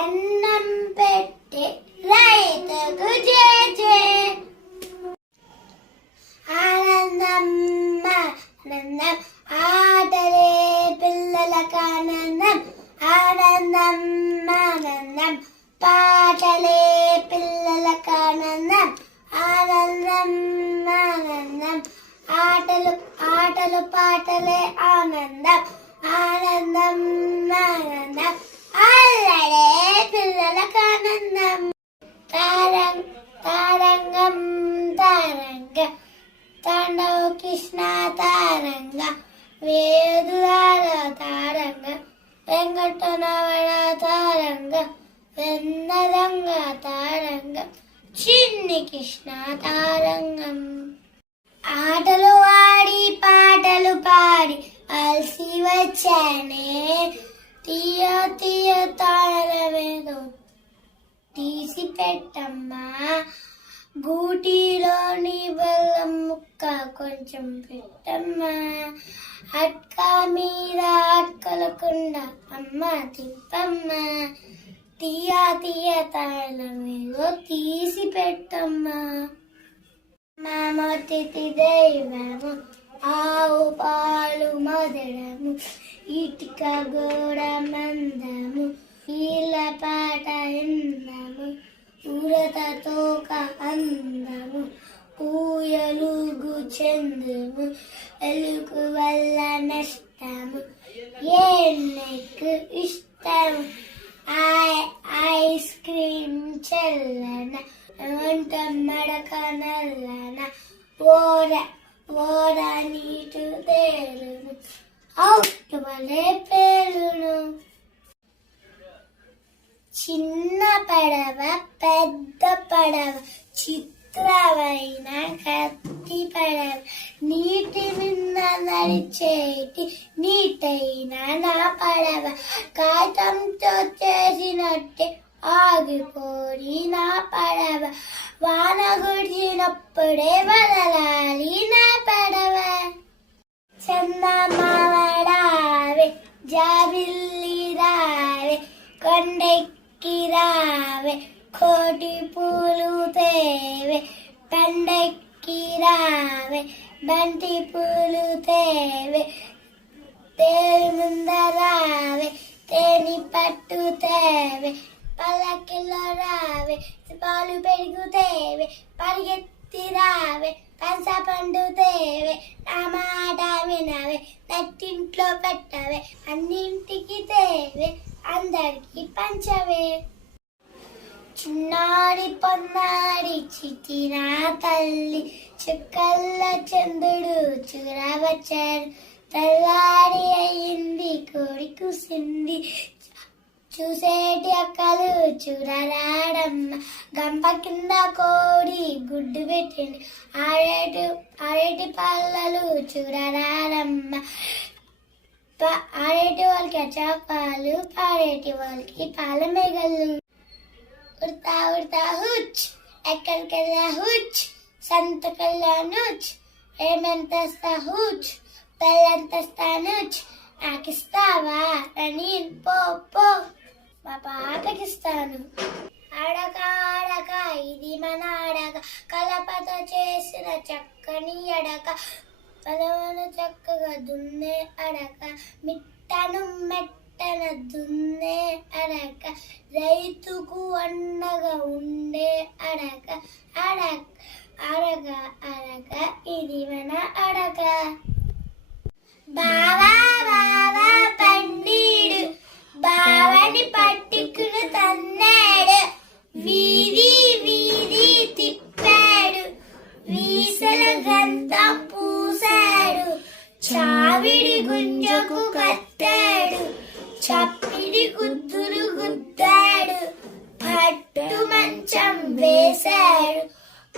అన్నం పెట్టి రైతుకు చేచే. ఆనందమ్మ ఆనందం ఆటలే పిల్లలకు ఆనందం. ఆనందమ్మ ఆనందం పాటలే పిల్లలకు ఆనందం. ఆనందం ఆనందం ఆటలు ఆటలు పాటలే ఆనందం. ఆనందం ఆనందం. అల్లడే పిల్లలకు ఆనందం. తారం తారంగం తారంగం. తండవ కృష్ణ తారంగ. వేదుదార తారంగ. వెంకటనవడ తారంగ. వెన్నరంగ తారంగ. చిన్ని కృష్ణ తారంగం. ఆటలు ఆడి పాటలు పాడి అలసి వచ్చానే. తీయ తీయ చేసి పెట్టమ్మా గూటిలోని బెల్లం ముక్క కొంచెం పెట్టమ్మా. అట్క మీద అట్కలకుండా అమ్మ తిప్పమ్మ. తీయ తీయ తాళమేదో తీసి పెట్టమ్మా మామతిథి దైవము ఆవు పాలు మొదడము ఇటుక గోడ ఓర ఓర నీటు తేలును అవుట్ వలే చిన్న పడవ పెద్ద పడవ చిత్రమైన కత్తి పడవ. నీటి నిన్న నడిచేటి నీటైన నా పడవ. కాగితంతో చేసినట్టే ఆగిపోయి నా పడవ. వాన గుడిచినప్పుడే వదలాలి నా పడవ చందమావడావే జాబిల్లి రావే కొండెక్కి రావే కోటి పూలు తేవే పండెక్కి రావే బంతి పూలు తేవే తేని ముందరావే తేని పట్టు తేవే పల్లకిలో పాలు పెరుగుతేవే పరిగెత్తి రావే పంచ పండుతేవే నా మాట వినవే నట్టింట్లో పెట్టవే అన్నింటికి తేవే అందరికీ పంచవే. చిన్నాడి పొన్నాడి చిటిన తల్లి చుక్కల్ల చంద్రుడు చూరవచ్చారు తల్లాడి అయ్యింది కోడి కూసింది చూసేటి అక్కలు చూడరాడమ్మ. గంప కింద కోడి గుడ్డు పెట్టింది. ఆరేటి ఆరేటి పళ్ళలు చూడరాడమ్మ. ప- ఆరేటి వాళ్ళకి అచాపాలు పారేటి వాళ్ళకి పాల మేఘలు ఉడతా ఉడతా హుచ్. ఎక్కడికెళ్ళా హుచ్. సంతకెళ్ళా నుచ్. ఏమెంతస్తా హుచ్. పెళ్ళంతస్తా నుచ్. నాకిస్తావా అని పో పో. మా పాపకిస్తాను అడక అడక ఇది మన అడక. కలపతో చేసిన చక్కని అడక. పదవను చక్కగా దున్నే అడక. మిట్టను మెట్టన దున్నే అడక. రైతుకు అండగా ఉండే అడక. అడక అడగ అడక ఇది మన అడక. బావ బావా చప్పిడి గుద్దులు గుద్దాడు. పట్టు మంచం వేశాడు.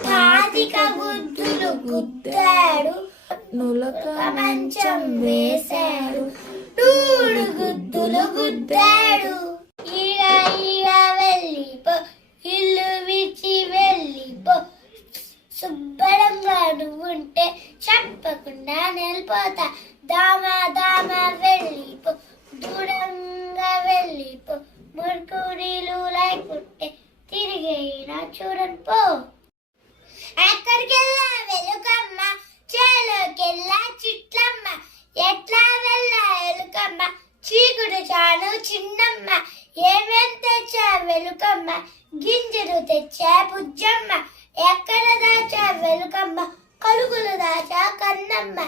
పాతిక గుద్దులు గుద్దాడు. నులక మంచం వేశాడు. నూడు గుద్దులు గుద్దాడు. ఈడ ఈడ వెళ్ళిపో. ఇల్లు విడిచి వెళ్ళిపో. శుభ్రంగా నువ్వుంటే చెప్పకుండా నిలిపోతా. దామ దామ వెళ్ళిపో. దూరంగా వెళ్ళిపో మురుకుడిలు లేకుంటే తిరిగైనా చూడను పో. ఎక్కడికెళ్ళా వెలుకమ్మ? చేలోకెళ్ళా చిట్లమ్మ? ఎట్లా వెళ్ళా వెలుకమ్మ? చీకుడు చాను చిన్నమ్మ. ఏమేం తెచ్చా వెలుకమ్మ? గింజలు తెచ్చా బుజ్జమ్మ? ఎక్కడ దాచా వెలుకమ్మ? కలుగులు దాచా కన్నమ్మ?